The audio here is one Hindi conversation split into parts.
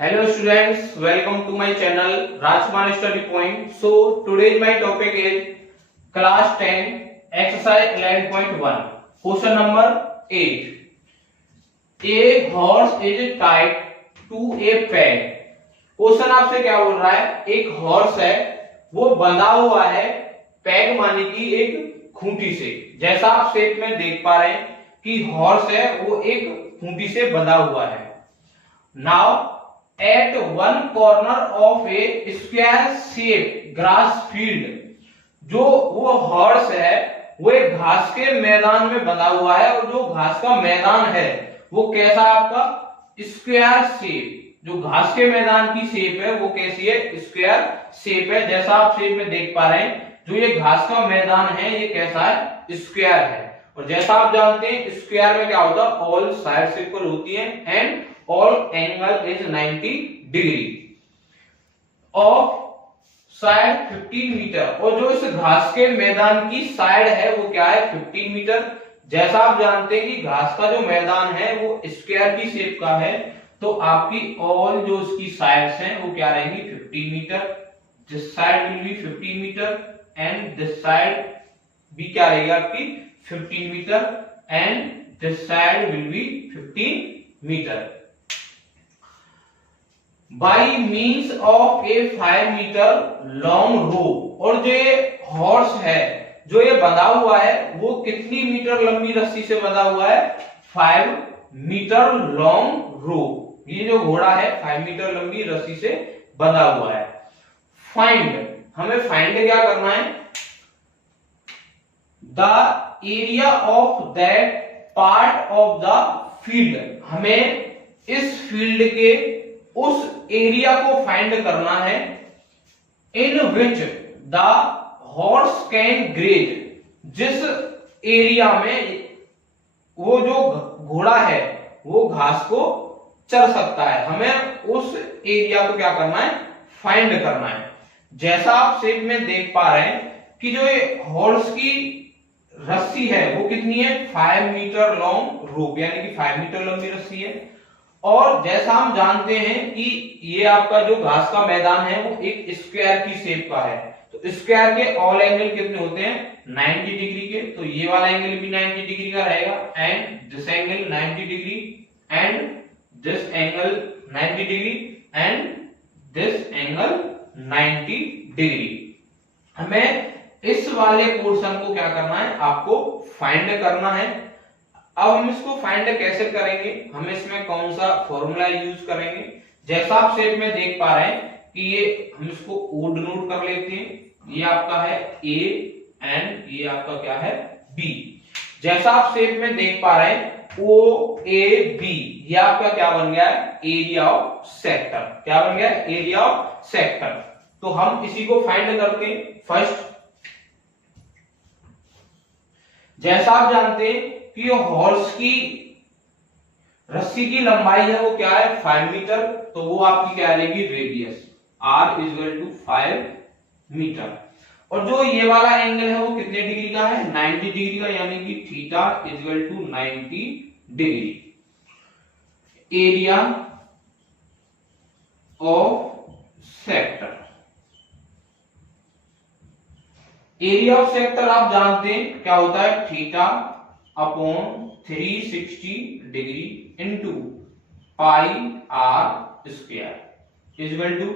Hello students, welcome to my channel Rajkumar Study Point. So today my topic is class 10 exercise 11.1 question number 8. A horse is tied to a peg. Question आपसे क्या बोल रहा है, एक हॉर्स है वो बंधा हुआ है पैग माने की एक खूंटी से। जैसा आप शेप में देख पा रहे हैं कि हॉर्स है वो एक खूंटी से बंधा हुआ है। Now at one corner of a square shaped grass field, जो वो हॉर्स है वो एक घास के मैदान में बंधा हुआ है और जो घास का मैदान है वो कैसा आपका स्क्वायर शेप, जो घास के मैदान की शेप है वो कैसी है, स्क्वायर शेप है। जैसा आप शेप में देख पा रहे हैं जो ये घास का मैदान है ये कैसा है, स्क्वायर है। और जैसा आप जानते हैं स्क्वायर में क्या होता है, ऑल साइड्स इक्वल होती हैं and all angle is 90 degree of side 15 metre. और जो इस घास के मैदान की साइड है वो क्या है, 15 मीटर। जैसा आप जानते हैं कि घास का जो मैदान है वो स्क्वायर की शेप का है, तो आपकी ऑल जो इसकी साइड्स हैं वो क्या रहेंगी, 15 metre. This side will be 15 metre and this side भी क्या रहेगी आपकी 15 metre and this side will be 15 metre. By means of a 5 metre long rope. और जो ये हॉर्स है जो ये बंधा हुआ है वो कितनी मीटर लंबी रस्सी से बंधा हुआ है, 5 मीटर लॉन्ग रोप। ये जो घोड़ा है 5 मीटर लंबी रस्सी से बंधा हुआ है। फाइंड, हमें फाइंड क्या करना है, the area of that part of the field. हमें इस फील्ड के उस एरिया को फाइंड करना है in which the horse can graze, जिस एरिया में वो जो घोड़ा है वो घास को चर सकता है। हमें उस एरिया को क्या करना है, फाइंड करना है। जैसा आप शेप में देख पा रहे हैं कि जो ये हॉर्स की रस्सी है वो कितनी है, 5 मीटर लॉन्ग रोप, यानी कि 5 मीटर लंबी रस्सी है। और जैसा हम जानते हैं कि ये आपका जो घास का मैदान है वो एक स्क्वायर की शेप का है, तो स्क्वायर के ऑल एंगल कितने होते हैं, 90 डिग्री के। तो ये वाला एंगल भी 90 डिग्री का रहेगा and this angle 90 degree and this angle 90 degree and this angle 90 degree. हमें इस वाले पोर्शन को क्या करना है, आपको फाइंड करना है। अब हम इसको फाइंड कैसे करेंगे, हम इसमें कौन सा फॉर्मूला यूज करेंगे। जैसा आप शेप में देख पा रहे हैं कि ये हम इसको ओ डिनोट कर लेते हैं, ये आपका है ए एंड ये आपका क्या है बी। जैसा आप शेप में देख पा रहे हैं ओ ए बी, ये आपका क्या बन गया है, एरिया ऑफ सेक्टर। क्या बन गया, एरिया ऑफ सेक्टर। तो हम इसी को फाइंड करते हैं फर्स्ट। जैसा आप जानते हैं कि हॉर्स की रस्सी की लंबाई है वो क्या है, 5 मीटर, तो वो आपकी क्या रहेगी, radius r is equal to 5 metre. और जो ये वाला एंगल है वो कितने डिग्री का है, 90 डिग्री का, यानी कि theta is equal to 90 degree. Area of sector, area of sector आप जानते हैं क्या होता है, theta upon 360 degree into pi r square is equal to,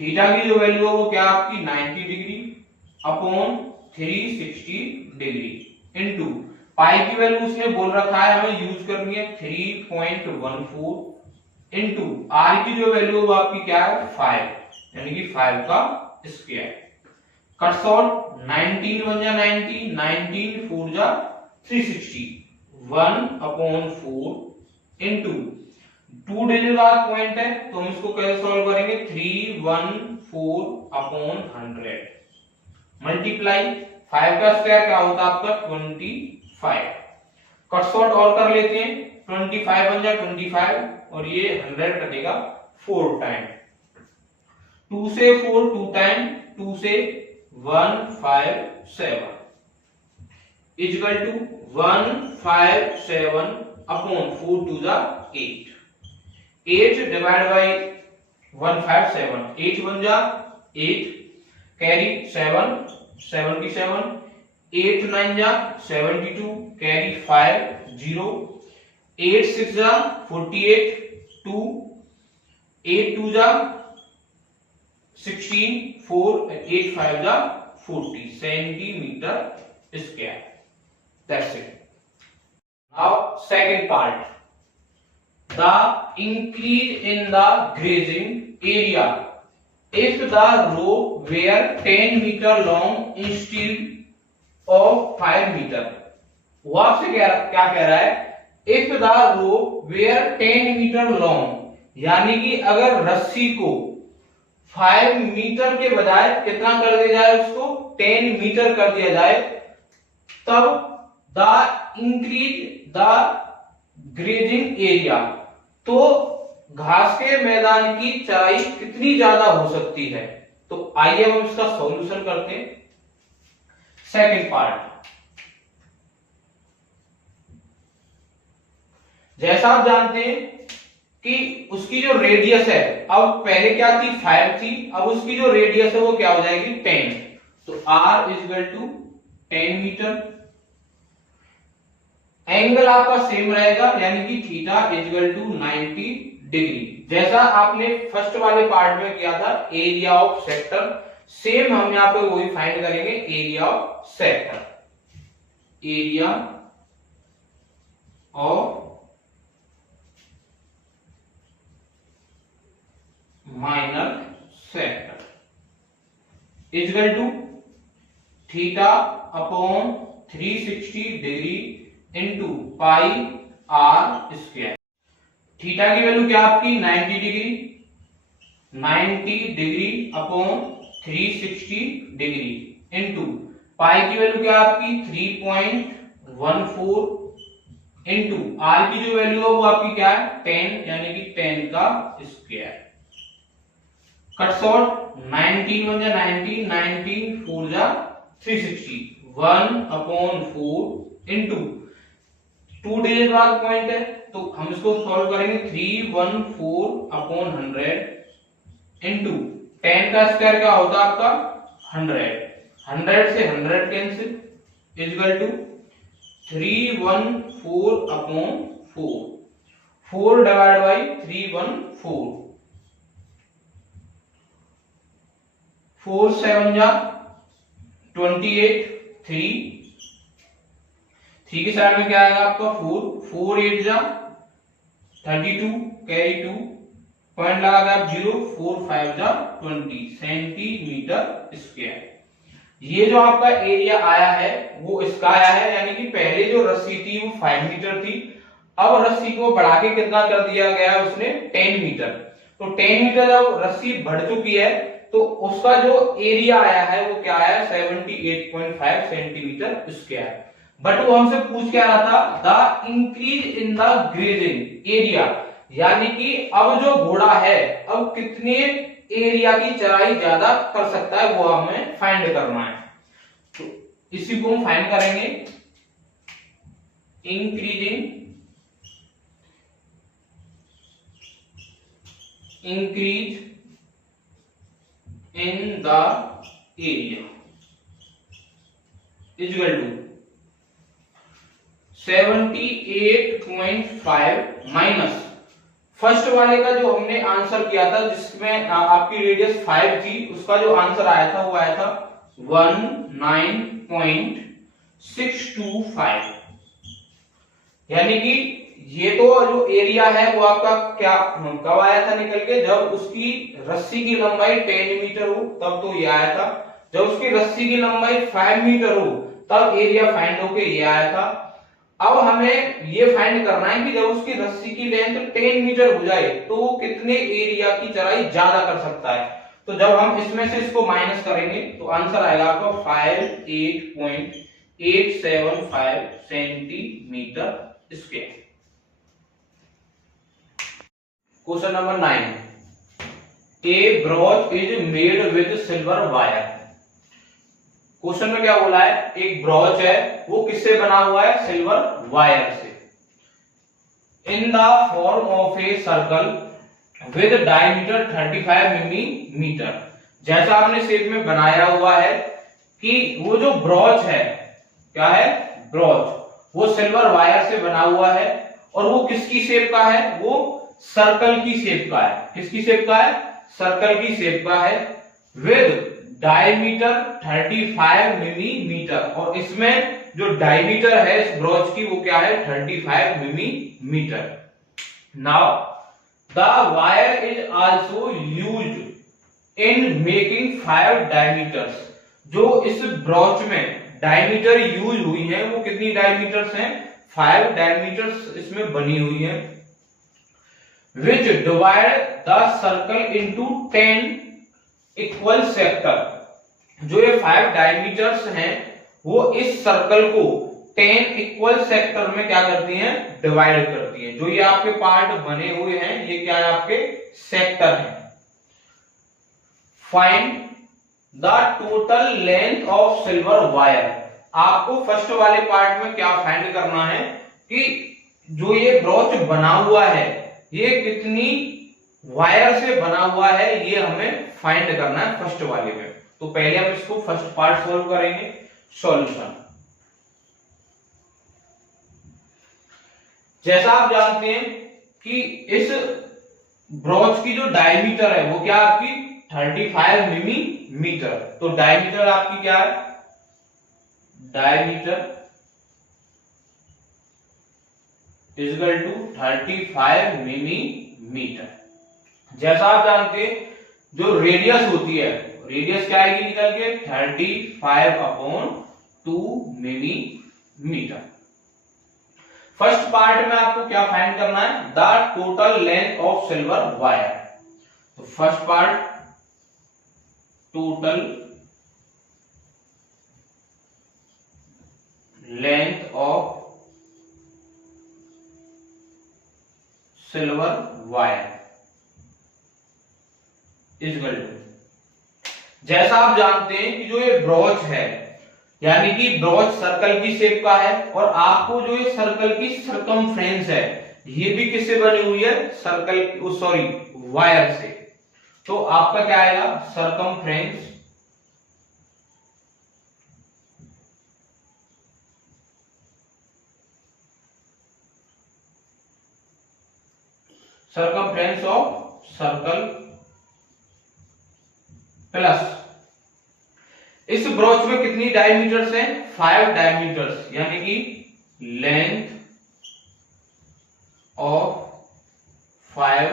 theta की जो वैल्यू है वो क्या आपकी 90 degree upon 360 degree into pi की वैल्यू उसने बोल रखा है हमें यूज करनी है 3.14 इंटू आर की जो वैल्यू है वो आपकी क्या है 5, यानी कि 5 का स्क्वायर। कट शॉर्ट 19 1 जा 90, 19 4 जा 360, 1/4 इंटू 2 डिजिट वाला पॉइंट है तो हम इसको कैसे सॉल्व करेंगे, 314/100 मल्टीप्लाई 5 का स्क्वायर क्या होता है आपका 25। कट शॉर्ट और कर लेते हैं, 25 बन जाए 25 और ये 100 कटेगा 4 टाइम, 2 से 4 2 टाइम, 2 से 157 is equal to 157 upon 4 to the 8 divide by 157, 8 1 जा 8, कैरी 7, 77, 8 9 जा 72, कैरी 5 0, 8 6 जा 48, 2, 8 2 जा 16, 4, 8 5 जा 40 centimetre square. That's it. Now second part. The increase in the grazing area if the row were 10 meter long instead of 5 meter. वो आपसे क्या कह रहा है? If the row were 10 meter long, यानी कि अगर रस्सी को 5 मीटर के बजाय कितना कर दिया जाए, उसको 10 मीटर कर दिया जाए, तब the increase the grazing area, तो घास के मैदान की चौड़ाई कितनी ज्यादा हो सकती है. तो आइए हम इसका सॉल्यूशन करते हैं. सेकंड पार्ट, जैसा आप जानते हैं कि उसकी जो रेडियस है, अब पहले क्या थी 5 थी, अब उसकी जो रेडियस है वो क्या हो जाएगी 10. तो R is equal to 10 metre. Angle आपका सेम रहेगा, यानी कि theta is equal to 90 degree. जैसा आपने फर्स्ट वाले पार्ट में किया था एरिया ऑफ सेक्टर, सेम हम यहां पे वही फाइंड करेंगे. Area of sector, area of minor sector is equal to theta upon 360 degree into pi r square. Theta की वैल्यू क्या आपकी 90 degree, 90 degree upon 360 degree into pi की वैल्यू क्या आपकी 3.14 इंटू आर की जो वैल्यू है वो आपकी क्या है 10, यानी कि 10 का स्क्वायर. कट शॉर्ट 19 1 जा 19, 19 4 जा 360, 1/4 इंटू 2 डिजिट बाद पॉइंट है, तो हम इसको सॉल्व करेंगे. 314/100 इंटू 10 का स्क्वायर क्या होता है आपका 100, 100 से 100 cancel is equal to 314/4, 4 divide by 314, 4 7 जा 28, 3 के साइड में क्या आएगा आपका 4, 4 8 जा 32, कैरी 2, पॉइंट लगा आप 0, 4 5 जा 20 सेंटीमीटर स्क्वायर. ये जो आपका एरिया आया है वो इसका आया है, यानी कि पहले जो रस्सी थी वो 5 मीटर थी, अब रस्सी को बढ़ा के कितना कर दिया गया उसने 10 मीटर. तो 10 मीटर जब रस्सी बढ़ चुकी है तो उसका जो एरिया आया है वो क्या आया 78.5 सेंटीमीटर स्क्वायर. बट वो हमसे पूछ क्या रहा था the increase in the grazing area, यानी कि अब जो घोड़ा है अब कितने एरिया की चौड़ाई ज्यादा कर सकता है वो हमें फाइंड करना है. तो इसी को हम फाइंड करेंगे. Increase in the area is equal to 78.5 minus first वाले का जो हमने आंसर किया था जिसमें आपकी रेडियस 5 थी, उसका जो आंसर आया था वो आया था 19.625, यानी कि ये तो जो एरिया है वो आपका क्या कब आया था निकल के, जब उसकी रस्सी की लंबाई 10 मीटर हो तब तो ये आया था. जब उसकी रस्सी की लंबाई 5 मीटर हो तब एरिया फाइंड होके ये आया था. अब हमें ये फाइंड करना है कि जब उसकी रस्सी की लेंथ 10 मीटर हो जाए तो वो कितने एरिया की चौड़ाई ज्यादा कर सकता है. तो जब हम इसमें से इसको माइनस करेंगे तो आंसर आएगा आपका 58.875 centimetre square. Question number 9, A brooch is made with silver wire. Question में क्या बोला है, एक ब्रॉच है वो किससे बना हुआ है सिल्वर वायर से. In the form of a circle with diameter 35 millimetre. जैसा आपने शेप में बनाया हुआ है कि वो जो ब्रॉच है, क्या है, ब्रॉच, वो सिल्वर वायर से बना हुआ है और वो किसकी शेप का है, वो सर्कल की शेप का है। किसकी शेप का है, सर्कल की शेप का है, विद डायमीटर 35 मिलीमीटर। और इसमें जो डायमीटर है इस ब्रॉच की वो क्या है, 35 millimetre. Now the wire is also used in making 5 diameters. जो इस ब्रॉच में डायमीटर यूज हुई है वो कितनी डायमीटर्स हैं, 5 डायमीटर्स इसमें बनी हुई है, विच divide the circle into 10 equal sector. जो ये 5 डायमीटर्स हैं वो इस सर्कल को 10 इक्वल सेक्टर में क्या करती हैं, डिवाइड करती हैं। जो ये आपके पार्ट बने हुए हैं ये क्या है, आपके सेक्टर हैं। Find the total length of silver wire. आपको फर्स्ट वाले पार्ट में क्या फाइंड करना है कि जो ये ब्रॉच बना हुआ है ये कितनी वायर से बना हुआ है, ये हमें फाइंड करना है फर्स्ट वाले में। तो पहले हम इसको फर्स्ट पार्ट सॉल्व करेंगे। सॉल्यूशन, जैसा आप जानते हैं कि इस ब्रॉच की जो डायमीटर है वो क्या आपकी 35 मिलीमीटर। तो डायमीटर आपकी क्या है, diameter is equal to 35 millimetre. जैसा आप जानते हैं जो रेडियस होती है, रेडियस क्या आएगी निकल के 35/2 मिलीमीटर। फर्स्ट पार्ट में आपको क्या फाइंड करना है, the total length of silver wire. तो first part total length of silver wire is equal to, जैसा आप जानते हैं कि जो ये ब्रॉच है यानी कि ब्रॉच सर्कल की शेप का है और आपको जो ये सर्कल की सरकमफ्रेंस है ये भी किससे बनी हुई है, सर्कल, सॉरी, वायर से। तो आपका क्या आएगा, circumference circumference of circle plus इस ब्रॉच में कितनी डायमीटर्स हैं, 5 डायमीटर्स, यानी कि लेंथ ऑफ 5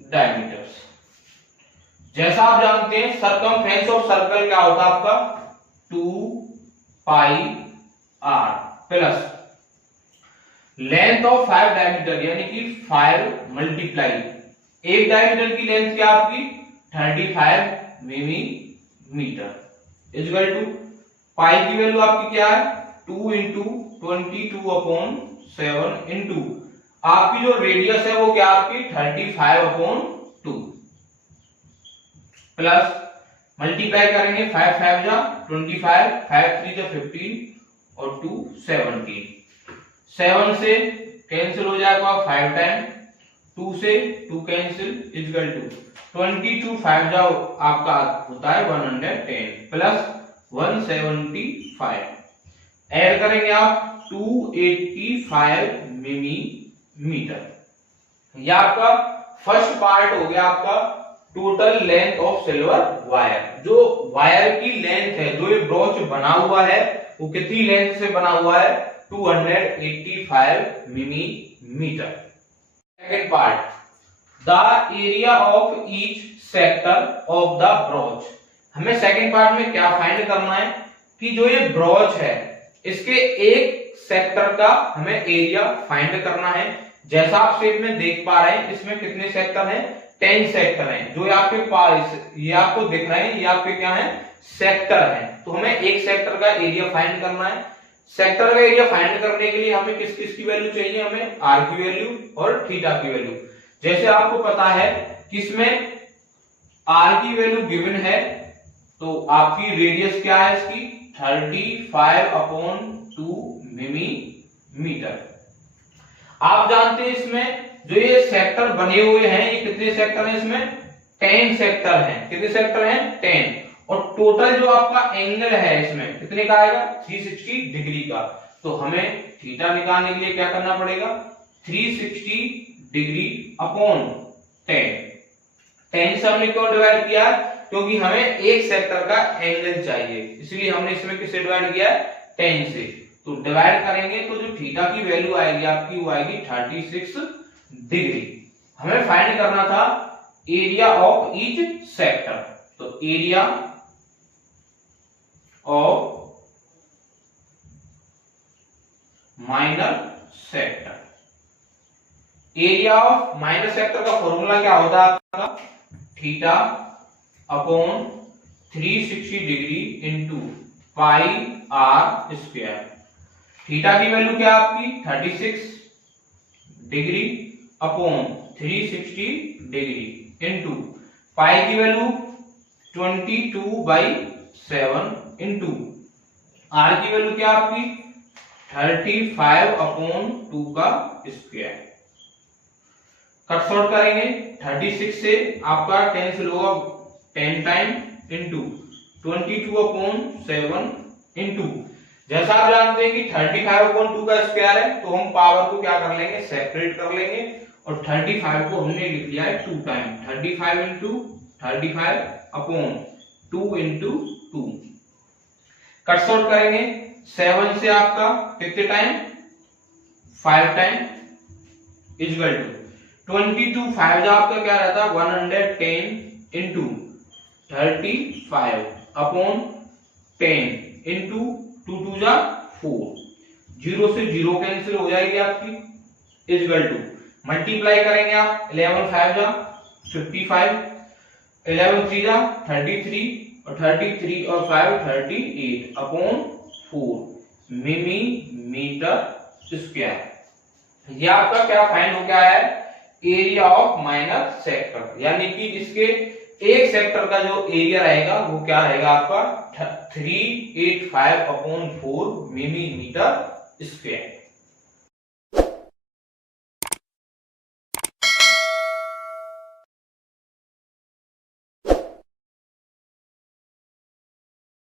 डायमीटर्स। जैसा आप जानते हैं सरकमफ्रेंस ऑफ सर्कल क्या होता है आपका 2πr plus length of 5 diameter यानी कि 5 मल्टीप्लाई एक डायमीटर की लेंथ क्या आपकी 35 मिलीमीटर इज इक्वल टू पाई की वैल्यू आपकी क्या है 2 इंटू 22/7 इंटू आपकी जो रेडियस है वो क्या आपकी 35/2 प्लस मल्टीप्लाई करेंगे 5 5 जा 25 5 3 जा 15 और 2 17 7 से कैंसिल हो जाएगा 5 टाइम 2 से 2 कैंसिल इज इक्वल टू 22 5 जाओ आपका होता है 110 प्लस 175 ऐड करेंगे आप 285 मिलीमीटर। यह आपका फर्स्ट पार्ट हो गया आपका total length of silver wire. जो वायर की लेंथ है जो ये ब्रॉच बना हुआ है वो कितनी लेंथ से बना हुआ है 285 millimetre. Second part the area of each sector of the brooch. हमें सेकेंड पार्ट में क्या फाइंड करना है कि जो ये ब्रॉच है इसके एक सेक्टर का हमें एरिया फाइंड करना है। जैसा आप शेप में देख पा रहे हैं इसमें कितने सेक्टर हैं 10 सेक्टर हैं। जो आपके पास ये आपको दिख रहे हैं ये आपके क्या है सेक्टर हैं। तो हमें एक सेक्टर का एरिया फाइंड करना है। सेक्टर का एरिया फाइंड करने के लिए हमें किस किस की वैल्यू चाहिए, हमें आर की वैल्यू और थीटा की वैल्यू। जैसे आपको पता है कि इसमें आर की वैल्यू गिवन है तो आपकी रेडियस क्या है इसकी 35/2 मिलीमीटर। आप जानते हैं इसमें जो ये सेक्टर बने हुए हैं, ये कितने सेक्टर हैं, इसमें 10 सेक्टर हैं। कितने सेक्टर हैं? 10। और टोटल जो आपका एंगल है इसमें कितने का आएगा? 360 डिग्री का। तो हमें थीटा निकालने के लिए क्या करना पड़ेगा? 360 डिग्री अपॉन 10। 10 से हमने क्यों डिवाइड किया? क्योंकि हमें एक सेक्टर का एंगल चाहिए, इसलिए हमने इसमें किससे डिवाइड किया? 10 से। तो डिवाइड करेंगे तो जो थीटा की वैल्यू आएगी आपकी वो आएगी 36 डिग्री। हमें फाइंड करना था एरिया ऑफ ईच सेक्टर। तो area of minor sector, area of minor sector का फॉर्मूला क्या होता है आपका? Theta upon 360 degree into pi r square. Theta की वैल्यू क्या आपकी? 36 degree upon 360 degree into pi की वैल्यू 22/7 इंटू आर की वैल्यू क्या आपकी? 35/2 का स्क्वायर। कट शॉर्ट करेंगे 36 से आपका कैंसिल होगा 10 टाइम इंटू 22/7 इंटू, जैसा आप जानते हैं कि 35/2 का स्क्वायर है तो हम पावर को क्या कर लेंगे? सेपरेट कर लेंगे। और 35 को हमने लिख लिया है 2 time, 35 into 35/2 into 2। Cut short करेंगे 7 से आपका कितने टाइम? 5 टाइम इक्वल टू 22 5 जो आपका क्या रहता है? 110 इंटू 35/10 इंटू 2 2 जा 4, 0 से 0 कैंसिल हो जाएगी आपकी, इक्वल टू मल्टीप्लाई करेंगे आप 11 5 जा 55, 11 3 जा 33 और 33 और 5 38/4 मिलीमीटर स्क्वायर। ये आपका क्या फाइंड हो गया है? एरिया ऑफ माइनर सेक्टर, यानी कि इसके एक सेक्टर का जो एरिया रहेगा वो क्या रहेगा आपका? 385/4 मिलीमीटर स्क्वायर।